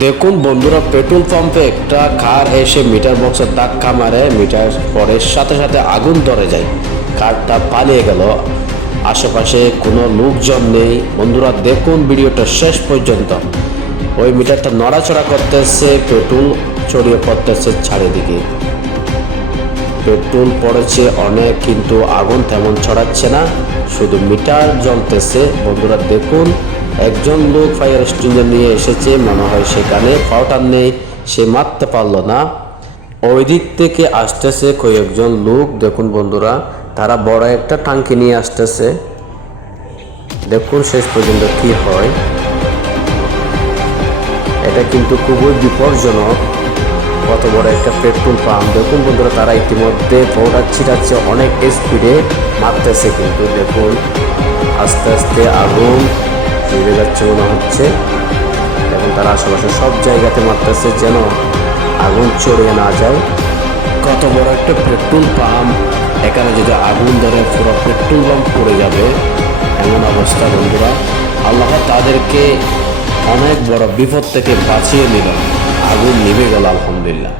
দেখুন বন্ধুরা, পেট্রোল পাম্পে একটা কার এসে মিটার বক্সের ধাক্কা মারে, মিটার পরে সাথে সাথে আগুন ধরে যায়। কারটা পালিয়ে গেল, আশেপাশে কোনো লোকজন নেই। বন্ধুরা দেখুন ভিডিওটা শেষ পর্যন্ত। ওই মিটারটা নড়াচড়া করতেছে, পেট্রোল ছড়িয়ে পড়তেছে চারিদিকে। পেট্রোল পড়েছে অনেক, কিন্তু আগুন তেমন ছড়াচ্ছে না, শুধু মিটার জ্বলতেছে। বন্ধুরা দেখুন, একজন লোক ফায়ার এক্সটিংগুইশার নিয়ে এসেছে, মনে হয় সেখানে পাউডার নেই, সে মারতে পারলো না। ওই দিক থেকে আসতেছে কয়েকজন লোক। দেখুন বন্ধুরা, তারা বড় একটা টাঙ্কি নিয়ে আসতেছে। দেখুন শেষ পর্যন্ত কি হয়। এটা কিন্তু খুবই বিপজ্জনক, কত বড় একটা পেট্রোল পাম্প। দেখুন বন্ধুরা, তারা ইতিমধ্যে পাউডার ছিটাচ্ছে, অনেক স্পিডে মারতেছে, কিন্তু দেখুন আস্তে আস্তে আগুন নিভে যাচ্ছে মনে হচ্ছে। এখন তারা আশেপাশে সব জায়গাতে মারতেছে যেন আগুন ছড়িয়ে না যায়। কত বড় একটা পেট্রোল পাম্প, এখানে যদি আগুন ধরে পুরো পেট্রোল পাম্প পড়ে যাবে, এমন অবস্থা। বন্ধুরা আল্লাহ তাদেরকে অনেক বড় বিপদ থেকে বাঁচিয়ে নিলেন, আগুন নিভে গেল আলহামদুলিল্লাহ।